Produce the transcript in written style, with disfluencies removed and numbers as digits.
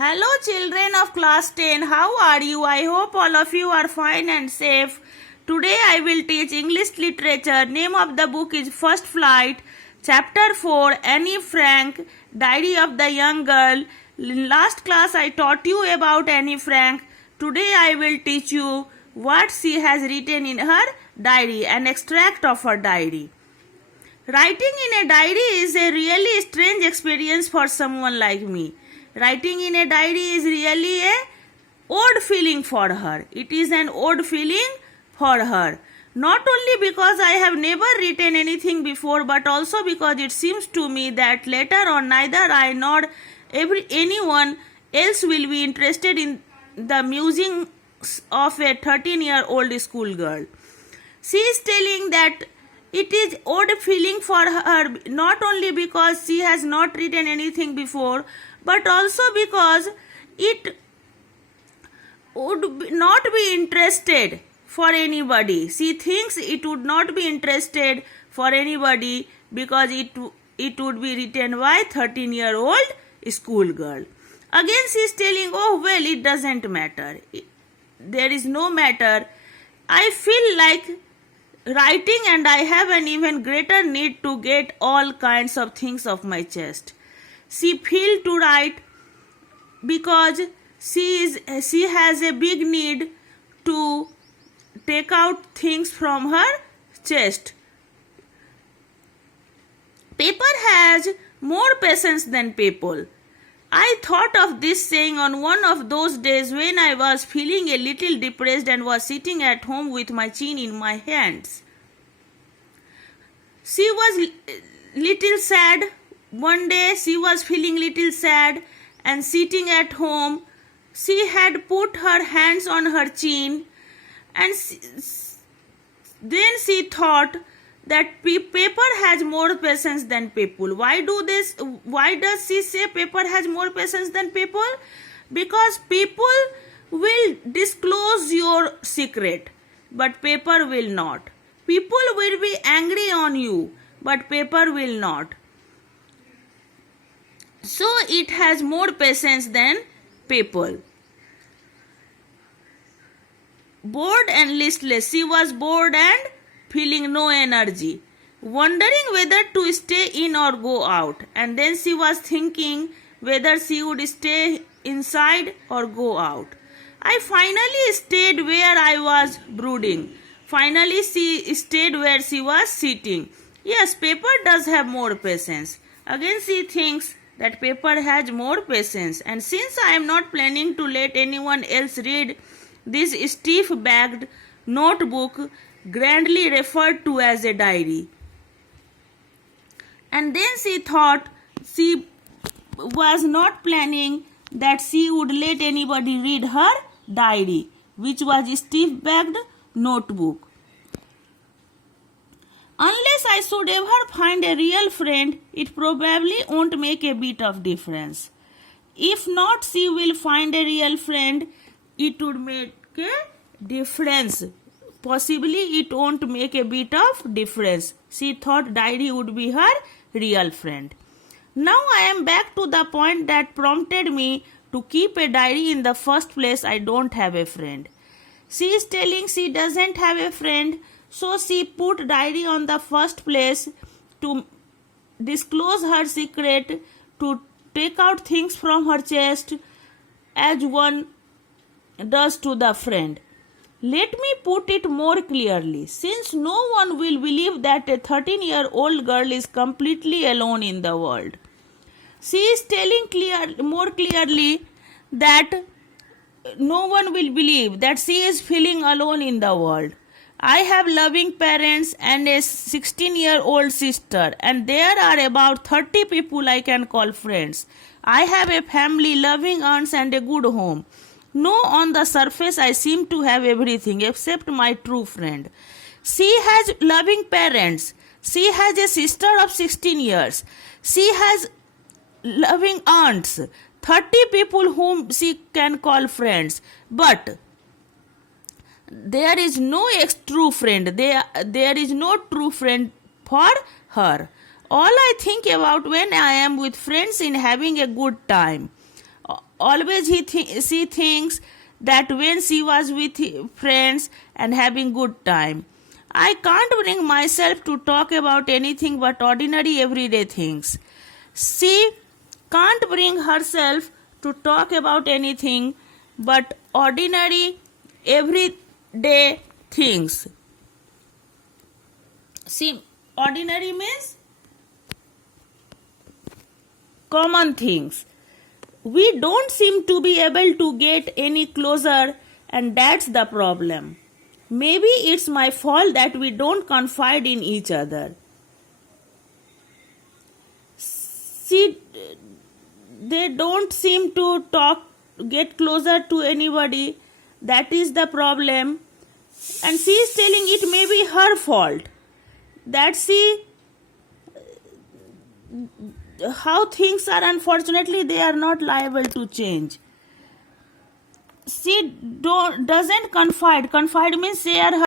Hello children of class 10, how are you? I hope all of you are fine and safe. Today I will teach English literature. Name of the book is First Flight. Chapter 4, Annie Frank, Diary of the Young Girl. In last class I taught you about Annie Frank. Today I will teach you what she has written in her diary, an extract of her diary. Writing in a diary is a really strange experience for someone like me. Writing in a diary is really a odd feeling for her. It is an odd feeling for her. Not only because I have never written anything before, but also because it seems to me that later on neither I nor anyone else will be interested in the musings of a 13-year-old schoolgirl. She is telling that it is odd feeling for her not only because she has not written anything before, but also because it would not be interested for anybody. She thinks it would not be interested for anybody because it would be written by 13-year-old schoolgirl. Again she is telling, oh well, it doesn't matter. There is no matter. I feel like writing and I have an even greater need to get all kinds of things off my chest. She feels to write because she has a big need to take out things from her chest. Paper has more patience than people. I thought of this saying on one of those days when I was feeling a little depressed and was sitting at home with my chin in my hands. She was little sad. One day she was feeling little sad and sitting at home. She had put her hands on her chin and then she thought that paper has more patience than people. Why does she say paper has more patience than people? Because people will disclose your secret, but paper will not. People will be angry on you, but paper will not. So it has more patience than people. Bored and listless. She was bored and feeling no energy, wondering whether to stay in or go out. And then she was thinking whether she would stay inside or go out. I finally stayed where I was brooding. Finally she stayed where she was sitting. Yes, paper does have more patience. Again she thinks that paper has more patience, and since I am not planning to let anyone else read this stiff-backed notebook grandly referred to as a diary. And then she thought she was not planning that she would let anybody read her diary, which was a stiff-backed notebook. Unless I should ever find a real friend, it probably won't make a bit of difference. If not, she will find a real friend, it would make a difference. Possibly it won't make a bit of difference. She thought diary would be her real friend. Now I am back to the point that prompted me to keep a diary in the first place. I don't have a friend. She is telling she doesn't have a friend, so she put diary on the first place to disclose her secret, to take out things from her chest as one does to the friend. Let me put it more clearly. Since no one will believe that a 13-year-old girl is completely alone in the world, she is telling more clearly that no one will believe that she is feeling alone in the world. I have loving parents and a 16-year-old sister, and there are about 30 people I can call friends. I have a family, loving aunts, and a good home. No, on the surface I seem to have everything except my true friend. She has loving parents. She has a sister of 16 years. She has loving aunts, 30 people whom she can call friends. But there is no true friend. There is no true friend for her. All I think about when I am with friends in having a good time. always she thinks that when she was with friends and having good time. I can't bring myself to talk about anything but ordinary everyday things. She can't bring herself to talk about anything but ordinary everyday things. See, ordinary means common things. We don't seem to be able to get any closer, and that's the problem. Maybe it's my fault that we don't confide in each other. See, they don't seem to get closer to anybody. That is the problem. And she is telling it may be her fault. That how things are, unfortunately, they are not liable to change. She doesn't confide. Confide means share her